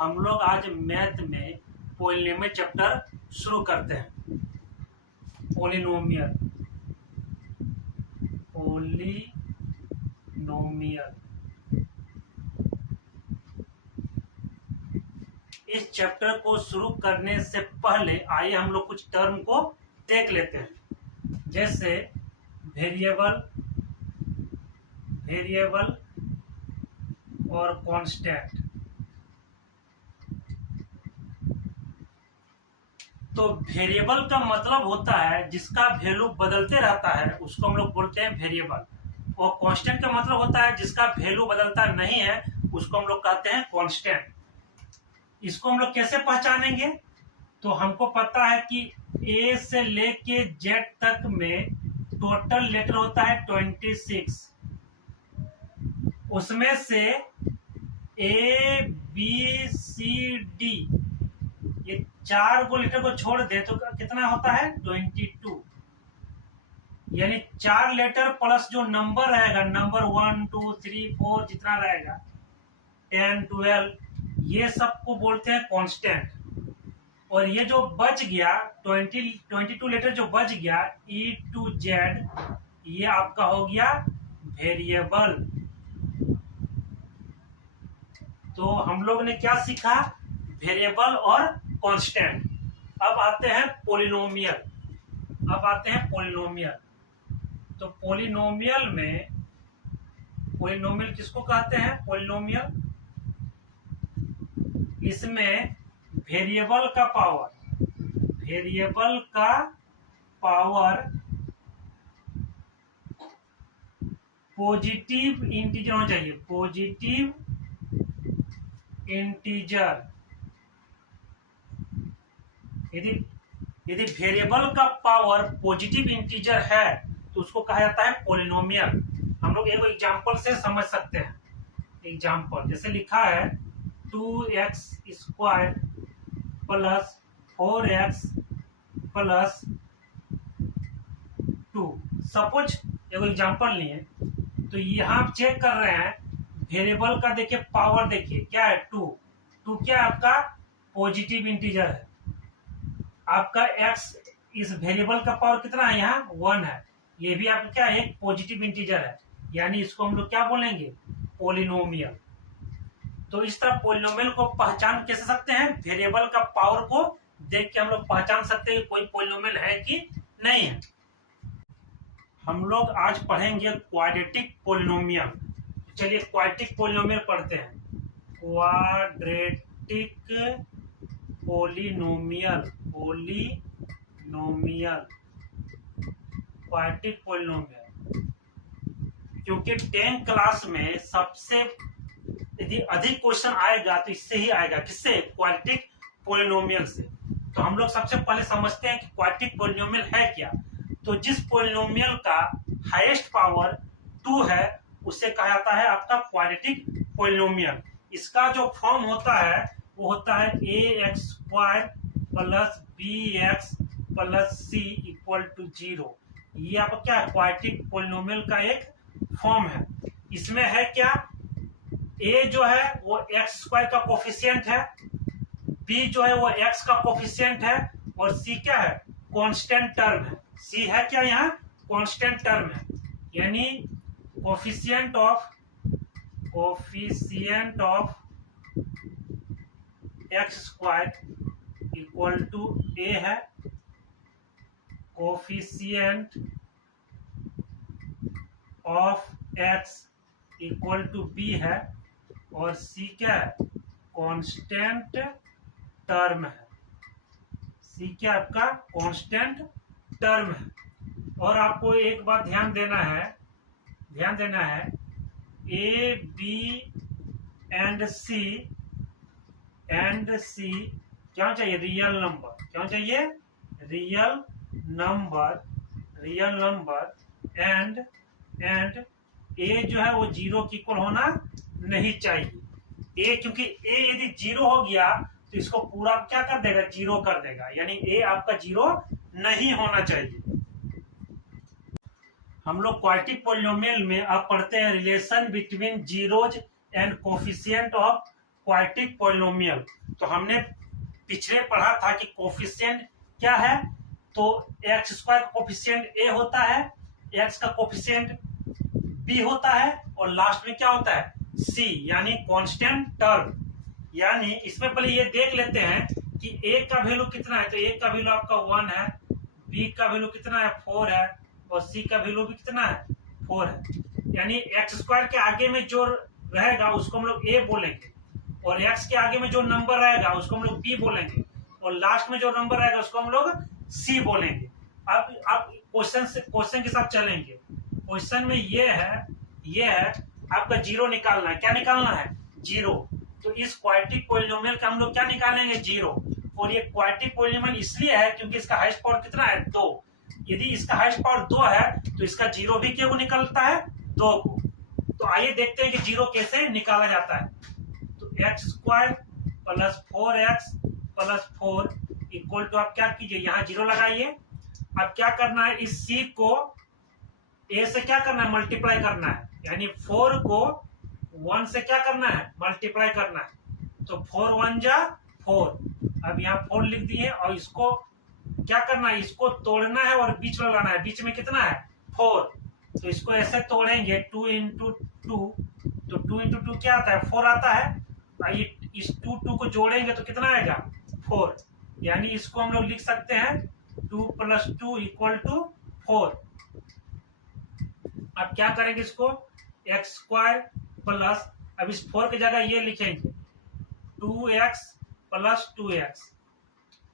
हम लोग आज मैथ में पॉलिनोमियल चैप्टर शुरू करते हैं। पॉलिनोमियल इस चैप्टर को शुरू करने से पहले आइए हम लोग कुछ टर्म को देख लेते हैं, जैसे वेरिएबल और कांस्टेंट। तो वेरिएबल का मतलब होता है जिसका वैल्यू बदलते रहता है, उसको हम लोग बोलते हैं वेरिएबल। और कांस्टेंट का मतलब होता है जिसका वैल्यू बदलता नहीं है, उसको हम लोग कहते हैं कांस्टेंट। इसको हम लोग कैसे पहचानेंगे? तो हमको पता है कि ए से लेके जेड तक में टोटल लेटर होता है 26। उसमें से ए बी सी डी ये 4 को लेटर को छोड़ दे तो कितना होता है 22। यानी 4 लेटर प्लस जो नंबर रहेगा, नंबर 1 2 3 4 जितना रहेगा 10 12, ये सबको बोलते हैं कांस्टेंट। और ये जो बच गया 22 लेटर जो बच गया E to Z, ये आपका हो गया वेरिएबल। तो हम लोग ने क्या सीखा? वेरिएबल और कांस्टेंट। अब आते हैं पॉलिनोमियल। तो पॉलिनोमियल किसको कहते हैं? पॉलिनोमियल, इसमें वेरिएबल का पावर पॉजिटिव इंटीजर होना चाहिए। Positive integer. यदि वेरिएबल का पावर पॉजिटिव इंटीजर है तो उसको कहा जाता है पॉलिनोमियल। हम लोग एक एग्जांपल से समझ सकते हैं। एग्जांपल जैसे लिखा है 2x square plus 4x plus 2। Suppose एक एग्जांपल लिए तो यहाँ आप चेक कर रहे हैं वेरिएबल का, देखिए पावर, देखिए क्या है 2 क्या है आपका पॉजिटिव इंटीजर है। आपका x, इस वेरिएबल का पावर कितना है? यहाँ 1 है। ये भी आपका क्या है? एक पॉजिटिव इंटीजर है। यानी इसको हम लोग क्या बोलेंगे? पॉलिनोमियल। तो इस तरह पॉलिनोमियल को पहचान कैसे सकते हैं? वेरिएबल का पावर को देख के हम लोग पहचान सकते हैं कोई पॉलिनोमियल है कि नहीं है। हम लोग आज पढ़ेंगे क्वाड्रेटिक पॉलिनोमियल। चलिए क्वाड्रेटिक पॉलिनोमियल पढ़ते हैं। Quadratic polynomial. क्वाड्रेटिक पॉलिनोमियल, क्योंकि 10th क्लास में सबसे यदि अधिक क्वेश्चन आएगा तो इससे ही आएगा। किससे? क्वाड्रेटिक पॉलिनोमियल से। तो हम लोग सबसे पहले समझते हैं कि क्वाड्रेटिक पॉलिनोमियल है क्या। तो जिस पॉलिनोमियल का हाईएस्ट पावर 2 है उसे कहा जाता है आपका क्वाड्रेटिक पॉलिनोमियल। इसका जो फॉर्म होता है वो होता है ax square plus bx plus c equal to 0। ये आपका क्या है? क्वाड्रेटिक पॉलिनोमियल का एक फॉर्म है। इसमें है क्या? a जो है वो x स्क्वायर का कोफिशिएंट है, b जो है वो x का कोफिशिएंट है, और c क्या है? कांस्टेंट टर्म है। c है क्या? यहाँ कांस्टेंट टर्म है। यानी coefficient of x square equal to a है, coefficient of x equal to b है, और c क्या है? कांस्टेंट टर्म है। c क्या आपका? कांस्टेंट टर्म है। और आपको एक बात ध्यान देना है a b एंड c क्या चाहिए? Real number. क्या चाहिए? Real number. एंड a जो है वो 0 की इक्वल होना नहीं चाहिए। a, क्योंकि a यदि 0 हो गया तो इसको पूरा क्या कर देगा? 0 कर देगा। यानी a आपका 0 नहीं होना चाहिए। हम लोग क्वाड्रेटिक पॉलिनोमियल में अब पढ़ते हैं relation between zeros and coefficient of quadratic polynomial. तो हमने पिछले पढ़ा था कि कोफिशिएंट क्या है, तो एक्स स्क्वायर का कोफिशिएंट ए होता है, एक्स का कोफिशिएंट बी होता है, और लास्ट में क्या होता है सी, यानी कांस्टेंट टर्म। यानी इसमें पहले ये देख लेते हैं कि ए का वैल्यू कितना है। तो ए का वैल्यू आपका 1 है, बी का वैल्यू कितना है 4 है, और सी का वैल्यू भी कितना है 4 है। यानी एक्स स्क्वायर के आगे में जो रहेगा उसको हम लोग ए बोलेंगे, और एक्स के आगे में जो नंबर रहेगा उसको हम लोग बी बोलेंगे, और लास्ट में जो नंबर रहेगा उसको हम लोग सी बोलेंगे। अब क्वेश्चन के साथ चलेंगे। क्वेश्चन में ये है आपका जीरो निकालना है। क्या निकालना है? जीरो। तो इस क्वाड्रेटिक पॉलिनोमियल का हम लोग क्या निकालेंगे? जीरो। और ये क्वाड्रेटिक पॉलिनोमियल इसलिए है क्योंकि इसका हाईएस्ट पावर कितना है? 2। यदि इसका हाईएस्ट पावर 2 है तो इसका जीरो भी क्या को निकलता है? 2 को। तो आइए देखते हैं कि जीरो कैसे निकाला जाता है। तो x square plus 4x plus 4 equal to, आप क्या कीजिए यहाँ जीरो लगाइए। अब क्या करना है, इस सी को ए से क्या करना है? मल्टीप्लाई करना है। यानी 4 को 1 से क्या करना है? मल्टीप्लाई करना है। तो 4 1 जा 4। अब यहाँ 4 लिख दिए, और इसको क्या करना है? इसको तोड़ना है और बीच में लाना है। बीच में कितना है? 4। तो इसको ऐसे तोड़ेंगे 2 इंटू 2। तो 2 इंटू 2 क्या आता है? 4 आता है। इस 2 को जोड़ेंगे तो कितना आएगा? 4। यानी इसको हम लोग लिख सकते हैं 2 प्लस 2 इक्वल टू 4। अब क्या करेंगे इसको? एक्स स्क्वायर प्लस, अब इस 4 की जगह ये लिखेंगे 2x प्लस 2x।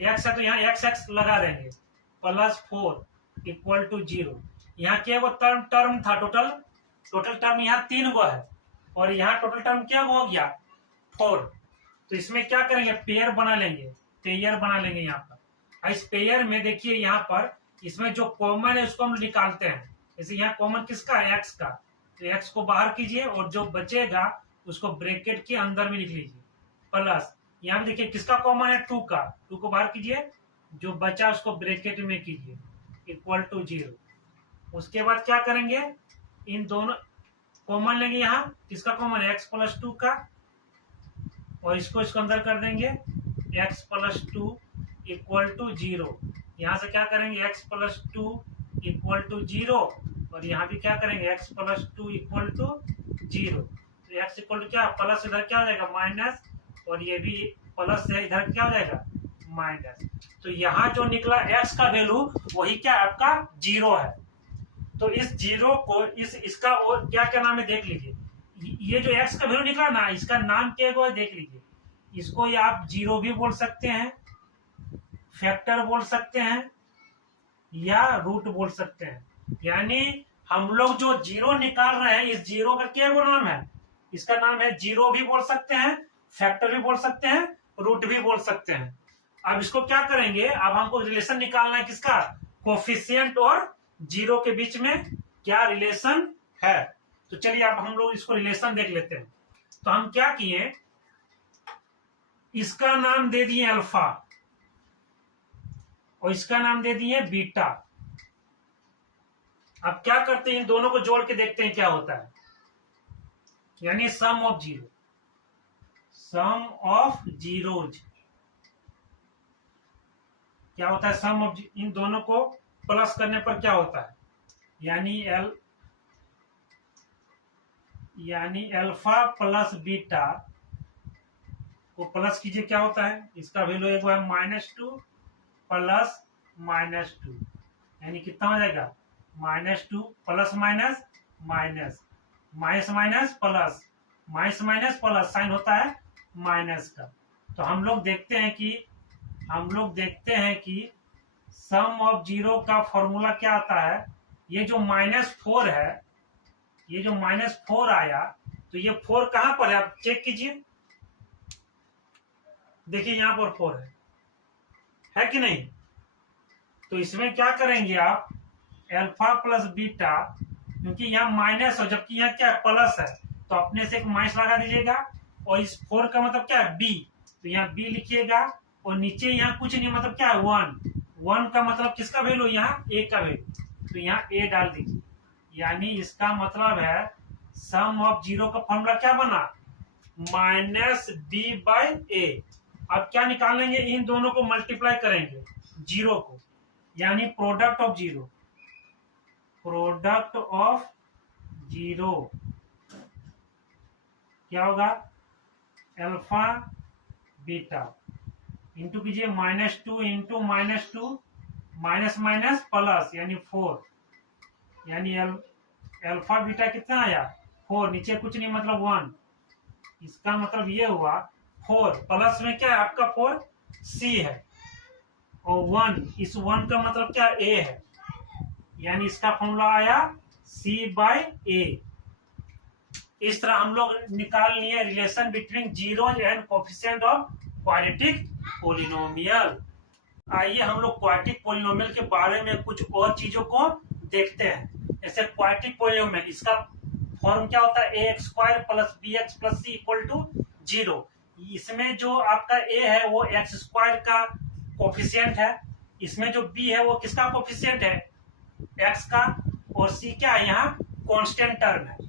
एक्स है तो यहाँ x लगा देंगे, प्लस 4 इक्वल टू 0। यहाँ क्या वो टर्म था? टोटल टर्म यहाँ 3 गो है, और यहाँ टोटल टर्म क्या हो गया? 4। तो इसमें क्या करेंगे? पेयर बना लेंगे यहाँ पर। इस पेयर में देखिए यहाँ पर इसमें जो कॉमन है उसको हम निकालते हैं। जैसे यहाँ कॉमन किसका है? एक्स का। तो एक्स को बाहर कीजिए, और जो बचेगा उसको ब्रैकेट के अंदर में लिख लीजिए, प्लस यहाँ पे देखिए किसका कॉमन है? 2 का। 2 को बाहर कीजिए, जो बचा उसको ब्रैकेट में कीजिए, इक्वल टू 0। उसके बाद क्या करेंगे? इन दोनों कॉमन लेंगे। यहाँ किसका कॉमन है? x प्लस 2 का, और इसको अंदर कर देंगे x प्लस 2 इक्वल टू 0। यहाँ से क्या करेंगे? x प्लस 2 इक्वल टू 0, और यहाँ भी क्या करेंगे? x plus 2 equal to 0। तो x इक्वल टू क्या? प्लस इधर क्या हो जाएगा? माइनस, और ये भी प्लस है, इधर क्या हो जाएगा? माइनस। तो यहाँ जो निकला x का वैल्यू वही क्या है? आपका 0 है। तो इस जीरो को इसका और क्या नाम है देख लीजिए। ये जो x का वैल्यू निकला ना, इसका नाम क्या है देख लीजिए। इसको ये आप जीरो भी बोल सकते हैं, फैक्टर बोल सकते हैं, या रूट बोल सकते हैं। यानी हम लोग जो जीरो निकाल रहे हैं, इस जीरो का क्या नाम है? इसका नाम है जीरो भी बोल सकते हैं, फैक्टर भी बोल सकते हैं, रूट भी बोल सकते हैं। अब इसको क्या करेंगे? अब हमको रिलेशन निकालना है किसका? कोफिशिएंट और जीरो के बीच में क्या रिलेशन है। तो चलिए अब हम लोग इसको रिलेशन देख लेते हैं। तो हम क्या किए, इसका नाम दे दिए अल्फा, और इसका नाम दे दिए बीटा। अब क्या करते हैं? इन दोनों को जोड़ के देखते हैं क्या होता है। यानी सम ऑफ जीरोज क्या होता है? सम ऑफ, इन दोनों को प्लस करने पर क्या होता है? यानी अल्फा प्लस बीटा को प्लस कीजिए, क्या होता है? इसका वैल्यू एक बार -2 प्लस -2, यानी कितना हो जाएगा? -2 plus minus minus, minus minus plus, minus minus plus, sign होता है माइनस का। तो हम लोग देखते हैं कि सम ऑफ जीरो का फॉर्मूला क्या आता है? ये जो -4 है, ये जो -4 आया, तो ये 4 कहां पर है? आप चेक कीजिए, देखिए यहां पर 4 है कि नहीं? तो इसमें क्या करेंगे आप? अल्फा प्लस बीटा, क्योंकि यहाँ माइनस हो जबकि यहाँ क्या प्लस है, तो अपने से एक माइनस लगा दीजिएगा, और इस 4 का मतलब क्या है? बी। तो यहाँ बी लिखिएगा, और नीचे यहाँ कुछ नहीं, मतलब क्या है? 1 का मतलब किसका वैल्यू? यहाँ ए का वैल्यू, तो यहाँ ए डाल दीजिए। यानी इसका मतलब है सम ऑफ जीरो का फॉर्मूला क्या बना? माइनस बी बाई ए। अब क्या निकाल लेंगे, इन दोनों को मल्टीप्लाई करेंगे जीरो को, यानी product of zero, product of zero क्या होगा, अल्फा बीटा इंटू कीजिए -2 इंटू -2 माइनस माइनस प्लस यानी 4, यानी अल्फा बीटा कितना आया 4, नीचे कुछ नहीं मतलब 1, इसका मतलब ये हुआ 4 प्लस में क्या है आपका 4 सी है और 1, इस 1 का मतलब क्या ए है, यानी इसका फॉर्मूला आया सी बाई ए। इस तरह हम लोग निकाल लिए relation between zero and coefficient of quadratic polynomial. आइए हम लोग क्वाड्रेटिक पोलिनोमियल के बारे में कुछ और चीजों को देखते हैं। जैसे क्वाड्रेटिक पोलिनोमियल, इसका फॉर्म क्या होता है, ax square plus bx plus c equal to 0। इसमें जो आपका a है वो x स्क्वायर का कोफिशिएंट है, इसमें जो b है वो किसका कोफिशिएंट है, x का, और c क्या है यहाँ कांस्टेंट टर्म है।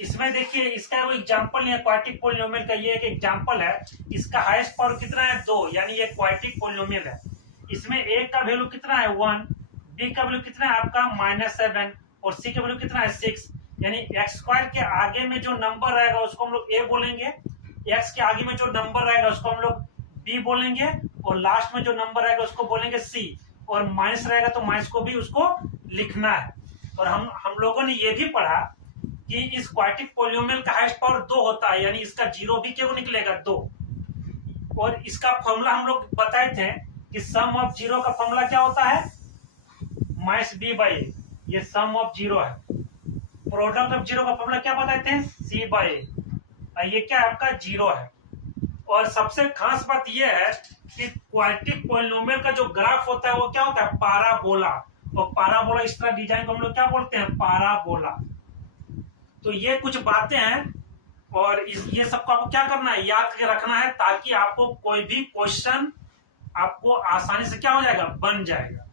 इसमें देखिए इसका वो एग्जांपल है क्वाड्रेटिक पोलिनोमियल का, ये एक एग्जांपल है। इसका हाईएस्ट पावर कितना है 2, यानी ये क्वाड्रेटिक पोलिनोमियल है। इसमें a का वैल्यू कितना है 1, b का वैल्यू कितना है आपका -7 और c का वैल्यू कितना है 6, यानी x स्क्वायर के आगे में जो नंबर रहेगा उसको हम लोग a बोलेंगे, x के आगे में जो नंबर रहेगा उसको हम लोग b बोलेंगे और लास्ट में जो नंबर रहेगा उसको बोलेंगे c, और माइनस रहेगा तो माइनस को भी उसको लिखना है। और हम लोगों ने ये भी पढ़ा कि इस क्वाड्रेटिक पोलिनोमियल का हाईएस्ट पावर 2 होता है, यानी इसका जीरो भी क्यों निकलेगा 2। और इसका फॉर्मूला हम लोग बताए थे कि सम ऑफ जीरो का फॉर्मूला क्या होता है, माइनस बी बाई ए, ये सम ऑफ जीरो है। प्रोडक्ट ऑफ जीरो का फॉर्मूला क्या बताए थे, सी बाई ए, ये क्या है आपका जीरो है। और सबसे खास बात यह है कि क्वाड्रेटिक पोलिनोमियल का जो ग्राफ होता है वो क्या होता है, पाराबोला। और पाराबोला इस तरह डिजाइन को हम लोग क्या बोलते हैं, पाराबोला। तो ये कुछ बातें हैं और ये सबको आपको क्या करना है, याद करके रखना है, ताकि आपको कोई भी क्वेश्चन आपको आसानी से क्या हो जाएगा, बन जाएगा।